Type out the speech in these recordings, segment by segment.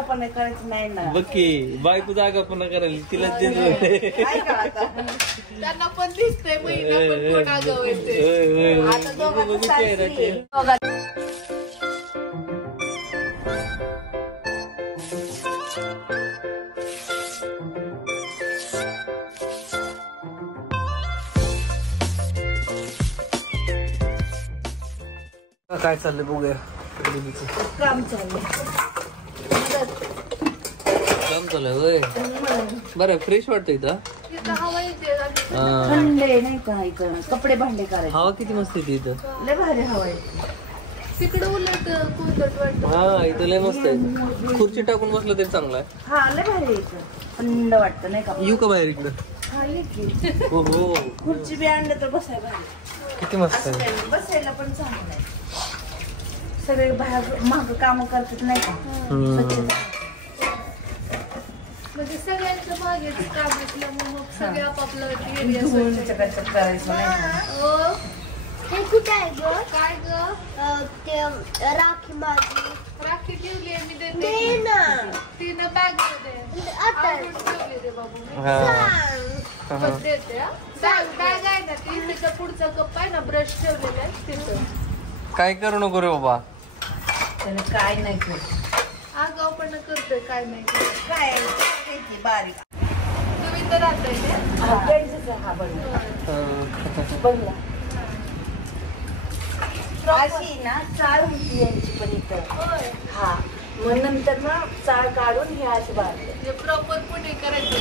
आगाऊपणा करायचं नाही ना. बघी बायकोचा आगाऊपणा करायला तिला त्यांना पण दिसतंय महिला पण कोण आगाऊ येते. आता दोघांचं सारखी. काय चाललंय बघूया. काम चाललंय. काम चाललंय होय. बरं फ्रेश वाटतंय इथं. थंड आहे नाही का इकडं. कपडे भांडे करायचे. हवा किती मस्त येते इथं. लय भारी हवा आहे तिकडे. उलट कोणतंच वाटतं. हा इथं लय मस्त आहे. खुर्ची टाकून बसलं तरी चांगलं आहे. हा लय भारी इथं. थंड वाटतं नाही का. येऊ का बाहेर इकडं. हा ये की. हो हो खुर्ची बी आणलं तर बसायला भारी. किती मस्त आहे. बसायला पण चांगलं आहे. सगळे बाहेर माग काम करतात नाही का. म्हणजे सगळ्यांचं मागे काम असल्यामुळे मग सगळे आपापलं करायचं नाही. हे कुठे आहे ग. काय ग ते राखी माझी. राखी ठेवली आहे मी देते ना. तिनं बॅग मध्ये आता ठेवली रे बाबू. देते बॅग आहे ना ती. तिचा पुढचा कप आहे ना ब्रश ठेवलेला आहे तिथं. काय करू नको रे बाबा. त्याने काय नाही करत. आगाऊ पण करतोय काय नाही काय बारीक. तुम्ही तर राहताय हा बंगला. अशी ना चाळ होती यांची पण इथं. हा मग नंतर ना चाळ काढून हे अशी बांधले. प्रॉपर पुणे करायचं.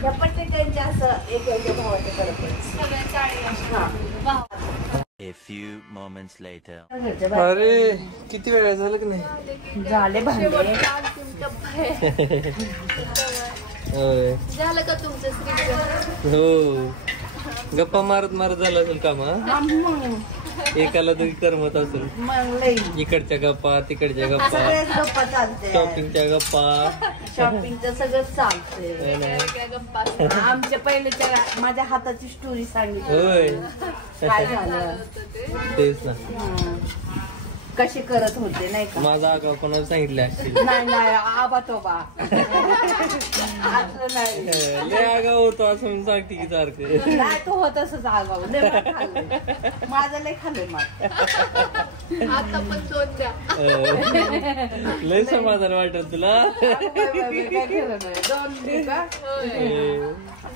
ह्या पट्ट्यांच्या असं एक भावाच्या करत. सगळ्या चाळी. A few moments later. अरे किती वेळ झालं की नाही. झाले भांडे. झालं का तुमचं श्री. हो गप्पा मारत मारत झालं असेल काम. एकाला तरी करमत असेल. इकडच्या गप्पा तिकडच्या गप्पा. सगळ्याच गप्पा चालते. शॉपिंगच्या गप्पा. शॉपिंगचं सगळं चालतंय. आमच्या पहिल्याच्या माझ्या हाताची स्टोरी सांगितली. होय काय झालं तेच ना. कशी करत होते नाही का. माझा आगाव कोणाला सांगितलं. नाही नाही आबा तो बा असलं नाही. लय आगाव होतो असं म्हणून सांगते की सारखं. नाही तो होत असंच आगाव. माझं लय खाल्लंय मग. आता पण 2 द्या. लय समाधान वाटत तुला. काय केलं नाही 2 दे का.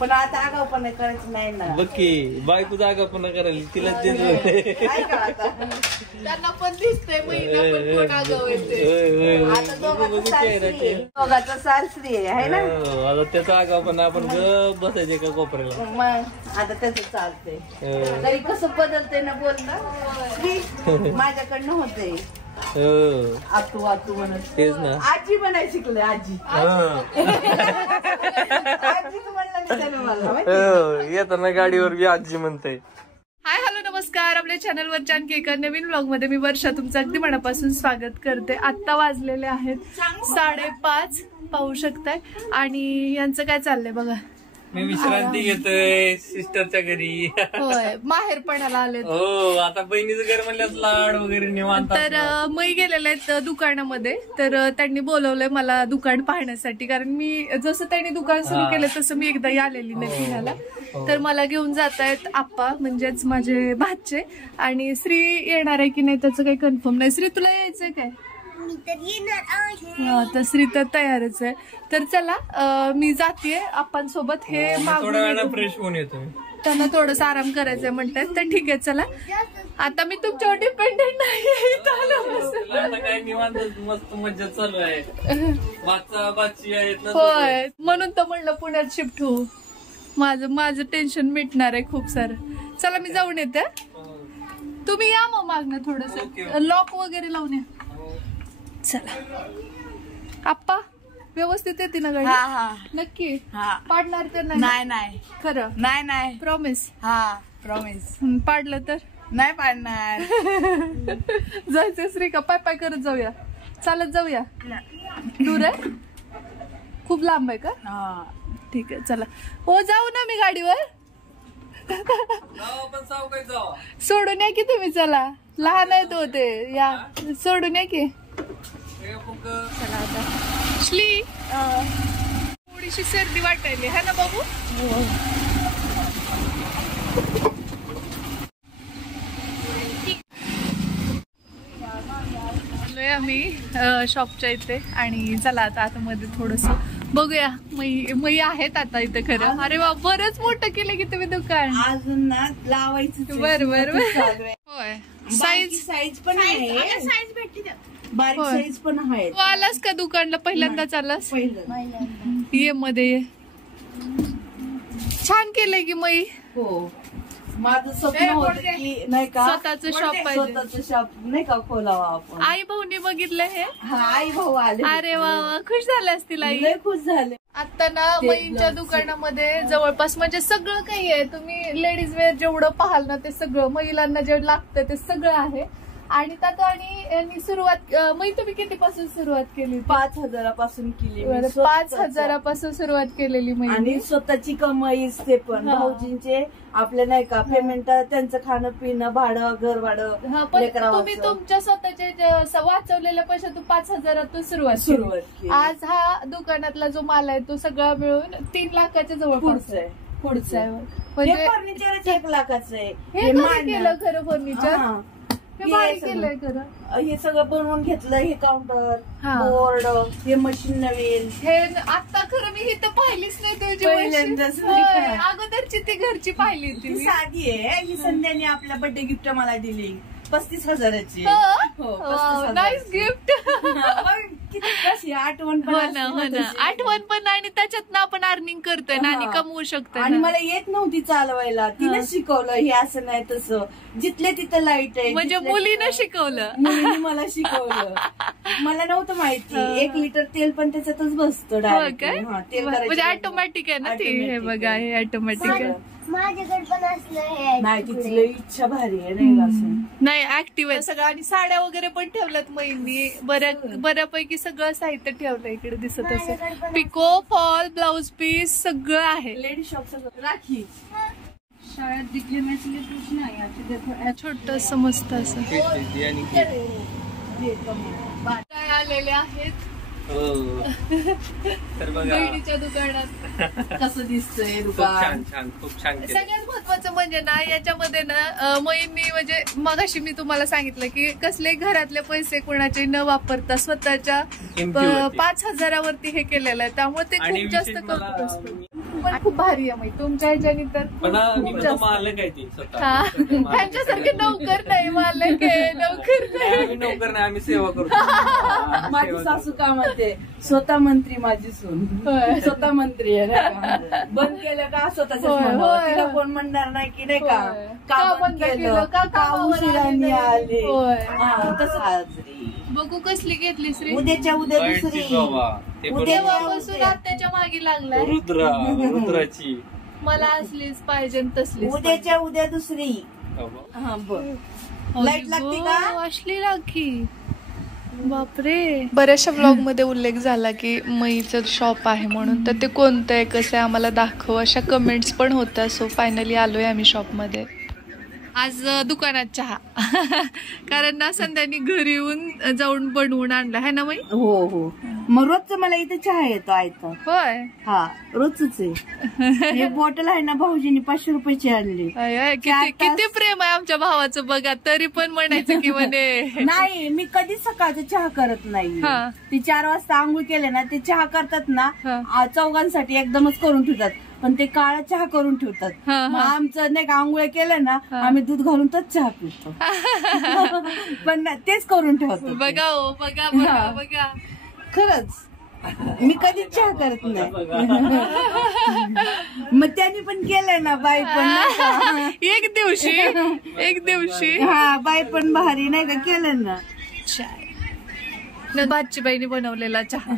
पण आता आगाऊपणा करायचं नाही ना. बघी बायकोचा आगाऊपणा करायला तिला काय का आता. त्यांना पण दिसतंय महिला पण कोण आगाऊ येते. आता दोघांचा सासरी आहे ना. आता त्याचा आगाऊपणा आपण गप बसायचे का कोपऱ्याला. मग आता त्याच चालतंय. तरी कसं बदलतंय ना बोलणं. माझ्याकडनं होतंय. आतू आतू म्हणत. तेच ना. आजी म्हणायला शिकले. आजी आजीच म्हणलं मला. येताना गाडीवर बी आजी म्हणते. हाय हॅलो नमस्कार. आपल्या चॅनलवरच्या आणखी एका नवीन व्लॉग मध्ये मी वर्षा तुमचं अगदी मनापासून स्वागत करते. आत्ता वाजलेले आहेत 5:30 पाहू शकताय. आणि यांचं काय चाललंय बघा. मी विश्रांती घेतोय सिस्टरच्या घरी. होय माहेरपणाला आले. हो आता बहिणीचं घर म्हणल्यास लाड वगैरे निवांत. तर मै गेलेले आहेत दुकानामध्ये. तर त्यांनी बोलवलंय मला दुकान पाहण्यासाठी. कारण मी जसं त्यांनी दुकान सुरू केलं तसं मी एकदाही आलेली नाही पुण्याला. तर मला घेऊन जात आहेत आप्पा म्हणजेच माझे भाचे. आणि श्री येणार आहे की नाही त्याचं काही कन्फर्म नाही. श्री तुला यायचंय काय. तर श्री तर तयारच आहे. तर चला मी जातेय आप्पांसोबत. हे मागून फ्रेश होऊन येतो. त्यांना थोडस आराम करायचंय म्हणतात. तर ठीक आहे चला. आता मी तुमच्यावर डिपेंडेंट नाही. काय निवांत मस्त मज्जा चालू आहे. होय म्हणून तर म्हणलं पुण्यात शिफ्ट होऊ. माझं टेन्शन मिटणार आहे खूप सारं. चला मी जाऊन येते. तुम्ही या मग मागणं थोडस लॉक वगैरे लावून या. चला आप्पा व्यवस्थित येते ना गाडी. नक्की पाडणार तर नाही. नाही खरं नाही प्रॉमिस. प्रॉमिस. पाडलं तर नाही पाडणार. जायचं श्री का. पाय पाय करत जाऊया. चालत जाऊया. दूर आहे खूप लांब आहे का. ठीक आहे चला. हो जाऊ ना मी गाडीवर. जाऊ सोडून या की तुम्ही. चला लहान आहे तो ते. या सोडून या की. चला आता श्ली थोडीशी सर्दी वाटायली है ना बाबू. आलोय आम्ही शॉपच्या इथे आणि चला आता आतमध्ये थोडस बघूया. मई आहेत आता इथे खरं. अरे वा बरंच मोठं केलं की तुम्ही दुकान. अजून ना लावायचं. बर होय. साईज पण आहे. साईज भेटते बारीक साईज पण आहे. तू आलास का दुकानला पहिल्यांदाच आलास. ये मध्ये ये. छान केलंय की मई. हो माझं स्वप्न होतं की नाही का स्वतःचं शॉप पाहिजे. स्वतःचं शॉप नाही का खोलावा आपण. आई भाऊनी बघितलं हे. आई भाऊ आले. अरे वा खुश झाले असतील आई. लय खुश झाले. आता ना मईंच्या दुकानामध्ये जवळपास म्हणजे सगळं काही आहे. तुम्ही लेडीज वेअर जेवढं पाहाल ना ते सगळं, महिलांना जे लागतं ते सगळं आहे. आणि त्यात आणि सुरुवात मई तुम्ही कितीपासून सुरुवात केली. 5,000 केली. 5,000 सुरुवात केलेली मई. आणि स्वतःची कमाई ते पण भाऊजींचे आपले नाही का पेमेंट, त्यांचं खाणं पिणं भाडं घर भाडं. तुम्ही तुमच्या स्वतःच्या वाचवलेल्या पैशातून 5,000 सुरुवात केली. आज हा दुकानातला जो माल आहे तो सगळा मिळून 3 लाखाच्या जवळ पुढचा आहे. म्हणजे फर्निचरच 1 लाखाचं आहे. हे केलं खरं फर्निचर. हे सगळं बनवून घेतलं. हे काउंटर बोर्ड हे मशीन नवीन. हे आता खरं मी इथं पाहिलीच नाही तुझी. अगोदरची ती घरची पाहिली होती. साधी आहे. ही संध्याने आपल्या बर्थडे गिफ्ट मला दिली 35,000ची. Nice gift. कशी आठवण पण. आठवण पण आणि त्याच्यात ना आपण अर्निंग करतोय ना आणि कमवू शकतोय. आणि मला येत नव्हती चालवायला. तिने शिकवलं हे असं नाही तसं. जिथले तिथं लाईट आहे. म्हणजे मुलीनं शिकवलं. मुलीने मला शिकवलं. मला नव्हतं माहिती. 1 लिटर तेल पण त्याच्यातच बसतं डायरेक्ट. म्हणजे ऑटोमॅटिक आहे ना ती. हे बघा हे ऑटोमॅटिक आहे. माझ्याकडे पण असलं. नाही तिची इच्छा भारी आहे नाही असं. नाही ऍक्टिव्ह आहे सगळं. आणि साड्या वगैरे पण ठेवल्यात महिनी. बऱ्यापैकी सगळं साहित्य ठेवलं इकडे दिसत असेल. पिको फॉल ब्लाउज पीस सगळं आहे. लेडीज शॉप सगळं. राखी शाळेत जिंकले नसले नाही. छोटस मस्त असं काय आलेले आहेत बहिणीच्या दुकानात. कसं दिसतंय खूप छान छान खूप छान. सगळ्यात महत्वाचं म्हणजे ना याच्यामध्ये ना मईंनी म्हणजे मगाशी मी तुम्हाला सांगितलं की कसले घरातले पैसे कोणाचे न वापरता स्वतःच्या 5,000 हे केलेलं आहे. त्यामुळे ते खूप जास्त करून असतं. पण खूप भारी आहे मग तुमच्या ह्याच्याने तर खूप जास्त. त्यांच्यासारखे नोकर नाही. मालक आहे नोकर नाही. नोकर नाही आम्ही सेवा करतो. माझी सासू कामात आहे. स्वतः मंत्री माझी सून. स्वतः मंत्री आहे. बंद केलं का स्वतःच्या कोण म्हणणार नाही की नाही का बंद केलं का उशिराने आले. तसं हाजरी. बघू कसली घेतली श्री. उद्याच्या उद्या दुसरी. तेव्हापासून आत्याच्या मागे लागलाय. रुद्राची मला असलीच पाहिजे तसली. उद्याच्या उद्या दुसरी. हा बर. लाईट लागते का. असली लागी. बापरे. बऱ्याचशा ब्लॉग मध्ये उल्लेख झाला की मईचं शॉप आहे म्हणून. तर ते कोणतं आहे कसं आहे आम्हाला दाखव अशा कमेंट्स पण होत्या. सो फायनली आलोय आम्ही शॉप मध्ये. आज दुकानात चहा कारण ना संध्यानी घरी येऊन जाऊन बनवून आणला है ना मई. हो हो. मग रोजच मला इथे चहा येतो आयता. होय. हा रोजच आहे. हे बॉटल आहे ना भाऊजींनी 500 रुपयाची आणली. किती प्रेम आहे आमच्या भावाचं बघा. तरी पण म्हणायचं की म्हणे नाही मी कधीच सकाळचा चहा करत नाही. ती 4 वाजता आंघोळ केले ना ते चहा करतात ना चौघांसाठी एकदमच करून ठेवतात. पण ते काळा चहा करून ठेवतात. मग आमचं नाही का आंघोळ केलं ना आम्ही दूध घालून तोच चहा पितो. पण तेच करून ठेवतो. बघा हो बघा बघा बघा. खरंच मी कधीच चहा करत नाही. मग त्यांनी पण केलंय ना बाई पण. एक दिवशी हा बाई पण भारी नाही का केलं ना. बाची बाईने बनवलेला चहा.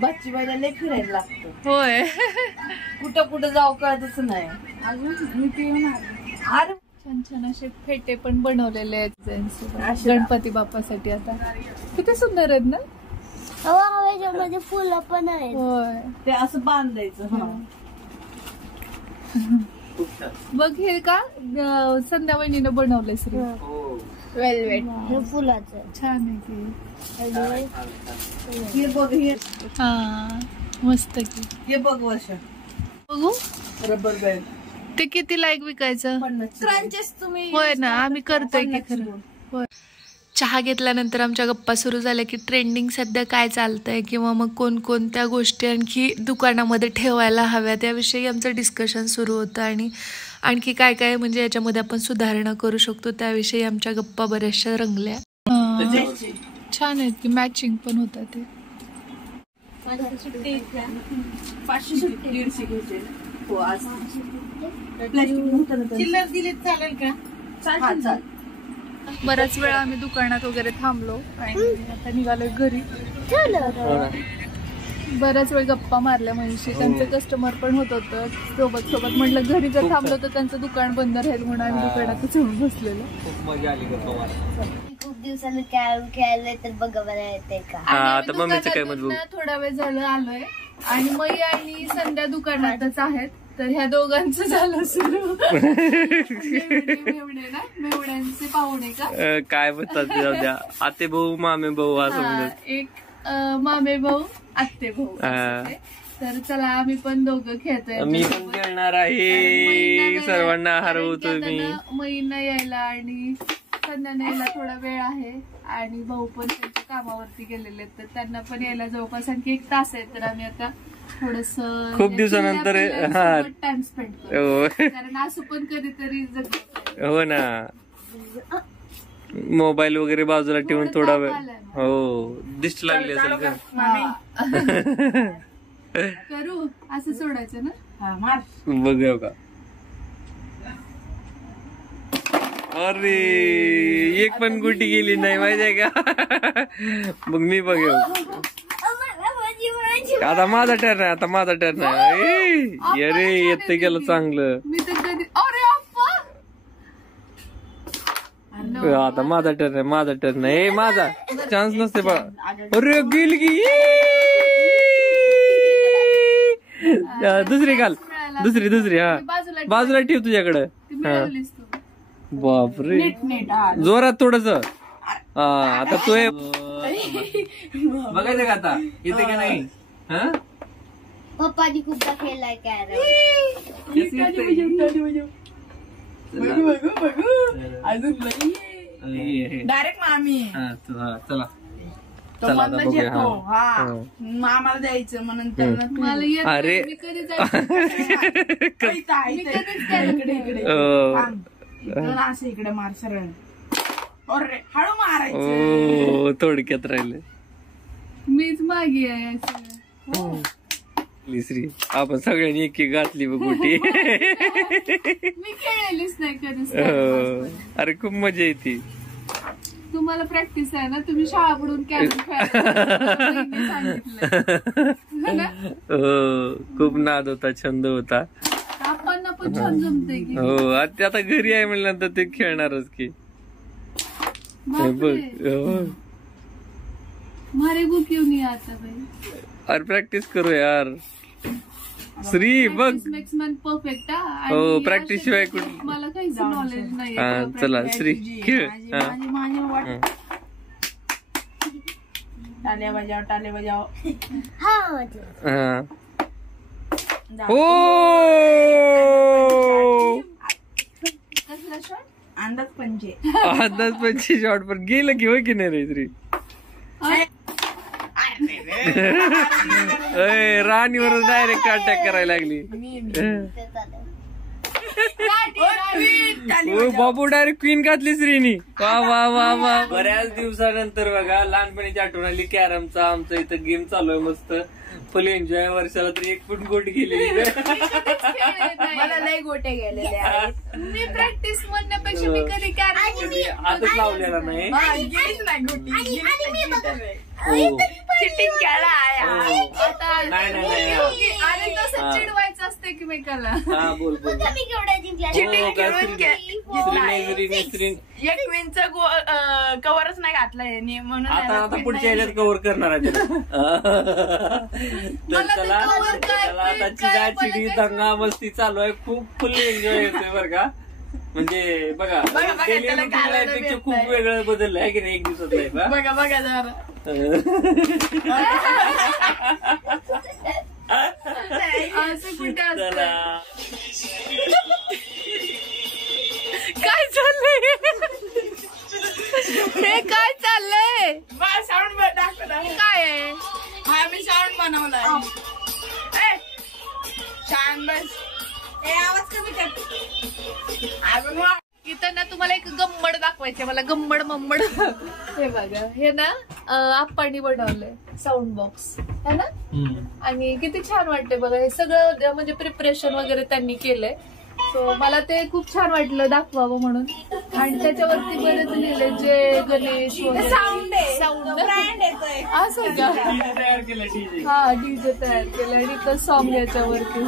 बाची बाईला लय फिरायला लागतं. होय. कुठं कुठं जाऊ कळतच नाही. अजून मी पिऊन अरे छान छान असे फेटे पण बनवलेले आहेत गणपती बाप्पासाठी. आता किती सुंदर आहेत ना. त्याच्यामध्ये फुलं पण आहेत. होय. ते असं बांधायचं. बघ हे का संध्या वहिनीनं बनवलंय श्री. वेलवेट हे फुलाचं छान आहे की. हे बघ, हे हा मस्त की. हे बघ वर्षा, बघू रबर बँड ते कितीला एक विकायचं? 50 क्रांचेस तुम्ही होय ना, आम्ही करतोय की खरं. होय. चहा घेतल्यानंतर आमच्या गप्पा सुरू झाल्या की ट्रेंडिंग सध्या काय चालतंय किंवा मग कोणकोणत्या गोष्टी आणखी दुकानामध्ये ठेवायला हव्या त्याविषयी आमचं डिस्कशन सुरू होतं आणि आणखी काय काय म्हणजे याच्यामध्ये आपण सुधारणा करू शकतो त्याविषयी आमच्या गप्पा बऱ्याचशा रंगल्या. छान आहेत की, मॅचिंग पण होता ते. 500 घ्यायचे. हो आज चिल्लर दिली चालेल का? चालेल. बऱ्याच वेळा आम्ही दुकानात वगैरे थांबलो आणि आता निघालोय घरी. बऱ्याच वेळ गप्पा मारल्या महिशी, त्यांचे कस्टमर पण होत होतं सोबत म्हटलं घरी जर थांबलो तर त्यांचं दुकान बंद राहील म्हणून आम्ही दुकानातच येऊन बसलेलो. खूप मजा आली गप्पा मारायला. खूप दिवसांनी खेळायला तर बघा बरं येते का. आता मम्मीचं काय मत बघू. थोडा वेळ झालं आलोय आणि मई आणि संध्या दुकानातच आहेत. तर ह्या दोघांचं झालं सुरू. मेवणे ना, मेवण्यांचे पाहुणे का काय म्हणतात द्या, आते भाऊ मामे भाऊ असं म्हणतात. एक मामे भाऊ आत्ते भाऊ असं ते. तर चला आम्ही पण दोघं खेळतोय. मी पण खेळणार आहे, सर्वांना हरवतो मी. महिना यायला आणि संध्याने यायला थोडा वेळ आहे आणि भाऊ पण त्यांच्या कामावरती गेलेले आहेत तर त्यांना पण यायला जवळपास आणखी 1 तास आहे. तर आम्ही आता थोडस खूप दिवसानंतर टाइम स्पेंड करू, कारण असं पण कधीतरी जगतो. हो ना, मोबाईल वगैरे बाजूला ठेवून थोडा वेळ. हो, दिष्ट लागली असेल का? करू असं सोडायचं ना. बघ का. अरे एक पण गुटी गेली नाही माहितीये का. मग मी बघ आता माझा टर्न आहे, आता माझा टर्न आहे. अरे येत गेलं चांगलं. मी तर कधी अरे आता माझा टर्न आहे, माझा टर्न आहे. माझा चान्स नसते बा. अरे गेली की. दुसरी घाल, दुसरी. हा बाजूला ठेव तुझ्याकडं. बापरे जोरात थोडस. हा आता तू बघायचं का आता इथे का नाही. पप्पानी खूपदा खेळलाय कॅरम. डायरेक्ट मामी चला मला घेतो. आम्हाला द्यायचं म्हणून त्यांना मला येत नाही, अरे. मी कधी जायचं असं इकडे मार सरळ. अरे हळू मारायचं. थोडक्यात राहिले. मीच मागे आहे सगळं. श्री आपण सगळ्यांनी एक घातली बघ गोटी. मी खेळलेलीच नाही कधी. अरे खूप मजा येते. तुम्हाला प्रॅक्टिस आहे ना, तुम्ही शाळा बुडून कॅरम खूप नाद होता, छंद होता. आपण पण छान जमते की. हो आता घरी आहे म्हणल्यानंतर ते खेळणारच की. बघ मारे बुक येऊन या आता बाई. अरे प्रॅक्टिस करू यार. श्री बघ मेक्स मॅन परफेक्ट. हो प्रॅक्टिस शिवाय कुठे. मला काहीच नॉलेज नाही. चला श्री खेळ. टाल्या बजाव, टाल्या बजाव. हो कसला शॉट? अंदाज पंचे. अंदाज 25 शॉट पण गेलं की होय की नाही रे श्री. राणीवर डायरेक्ट अटॅक करायला लागली. बाबू डायरेक्ट क्वीन घातली श्रीनी. वा वा वा वा. बऱ्याच दिवसानंतर बघा लहानपणीची आठवण आली. कॅरमचा आमचा इथं गेम चालू आहे मस्त फुल एन्जॉय. वर्षाला तर 1 फूट गोटी गेली. मला लय गोटे गेलेले आहेत. मी प्रॅक्टिस म्हणण्यापेक्षा मी कधी कॅरम हातच लावलेला नाही. गेलीच नाही गोटी. चिटिंग केला आता. नाही अरे तसं चिडवायचं असते एकमेकाला. हा बोल बोल. चिटिंग करून आता एक विनचा कव्हरच नाही घातला यांनी म्हणून आता पुढच्या ह्याच्यात कव्हर करणार आहे. तर चला आता चिडा चिडी दंगा मस्ती चालू आहे. खूप फुल एन्जॉय येतोय बरं का. म्हणजे बघा daily routine life पेक्षा खूप वेगळं बदललं आहे की नाही एक दिवसात लाईफ. बघा बघा जरा असं कुठे असतं. काय चाललंय हे काय चाललंय साऊंड दाखवला काय आहे. हा मी साऊंड बनवलाय. छान बस आवाज कमी कर. इथं ना तुम्हाला एक गंमड दाखवायची मला गंमड मम्मड. हे बघा हे ना आप्पांनी बनवलंय साऊंड बॉक्स है ना आणि किती छान वाटते बघा. हे सगळं म्हणजे प्रिपरेशन वगैरे त्यांनी केलंय. सो मला ते खूप छान वाटलं दाखवावं म्हणून. आणि त्याच्यावरती बरेच लिहिले जे गणेश साऊंड ब्रँड येतोय असं का. तयार केलं DJ. हा डीजे तयार केलं आणि तर सॉन्ग याच्यावरती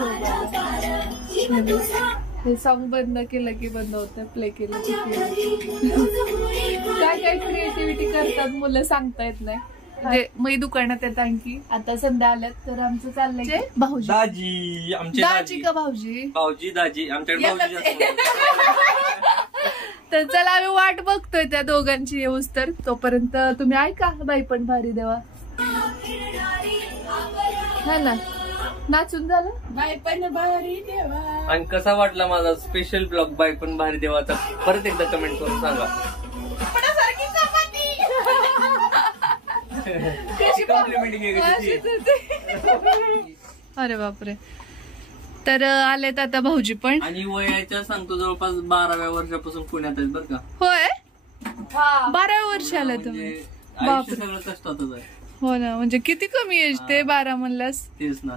हे सॉन्ग बंद केलं की बंद होतं प्ले केलं की काय काय क्रिएटिव्हिटी करतात मुलं सांगता येत नाही. म्हणजे मी दुकानात येत आणखी आता संध्या आल्यात तर आमचं चाललंय भाऊजी दाजी आमचे दाजी का भाऊजी भाऊजी दाजी आमच्याकडे भाऊजी जास्त. तर चला आम्ही वाट बघतोय त्या दोघांची येऊस तर तोपर्यंत तुम्ही ऐका बाई पण भारी देवा हा ना. नाचून झालं बाई पण भारी देवा. आणि कसा वाटला माझा स्पेशल ब्लॉग बाई पण भारी देवाचा परत एकदा कमेंट करून सांगा. अरे बापरे. तर आलेत आता भाऊजी पण. आणि वयाच्या सांगतो जवळपास 12व्या वर्षापासून पुण्यात आहेत बरं का. होय 12व्या वर्षी आलं तुम्ही. आयुष्य सगळं कष्टातच आहे. हो ना म्हणजे किती कमी एज ते 12 म्हणल्यास. तेच ना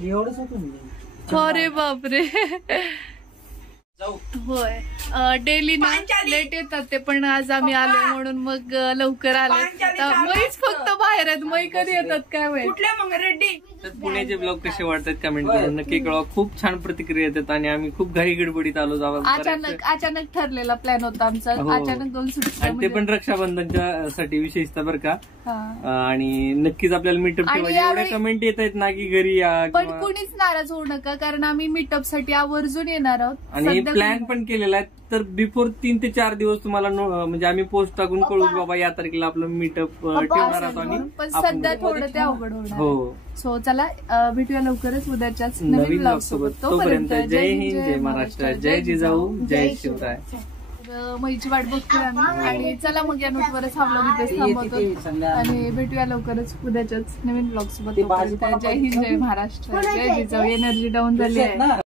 एवढंच होतं. अरे बापरे. जाऊ. होय डेली ना लेट येतात ते पण आज आम्ही आलो म्हणून मग लवकर आले. मैच फक्त बाहेर आहेत. मै कधी येतात काय माहिती. कुठल्या मग रेड्डी. तर पुण्याचे ब्लॉग कसे वाटतात कमेंट करून नक्की कळवा. खूप छान प्रतिक्रिया येतात आणि आम्ही खूप घाई गडबडीत आलो जावा. अचानक ठरलेला प्लॅन होता आमचा. अचानक दोन सुट्ट्या आणि ते पण रक्षाबंधनच्या साठी विशेषतः बरं का. आणि नक्कीच आपल्याला मीटअप ठेवायचे. एवढ्या कमेंट येत आहेत ना की घरी या. पण कुणीच नाराज होऊ नका कारण आम्ही मीटअप साठी आवर्जून येणार आहोत. आणि प्लॅन पण केलेला आहे. तर बिफोर 3 ते 4 दिवस तुम्हाला म्हणजे आम्ही पोस्ट टाकून कळू बाबा या तारखेला आपलं मीटअप ठेवणार आहोत. आणि पण सध्या थोडं ते अवघड होणार. हो सो चला भेटूया लवकरच उद्याच्याच नवीन ब्लॉग सोबत. तोपर्यंत जय हिंद जय महाराष्ट्र जय जिजाऊ जय शिवराय. मैची वाट बघतोय आम्ही आणि चला मग या नोटवरच हा ब्लॉग इथेच थांबवतो आणि भेटूया लवकरच उद्याच्याच नवीन ब्लॉग सोबत. जय हिंद जय महाराष्ट्र जय जिजाऊ. एनर्जी डाऊन झाली आहे.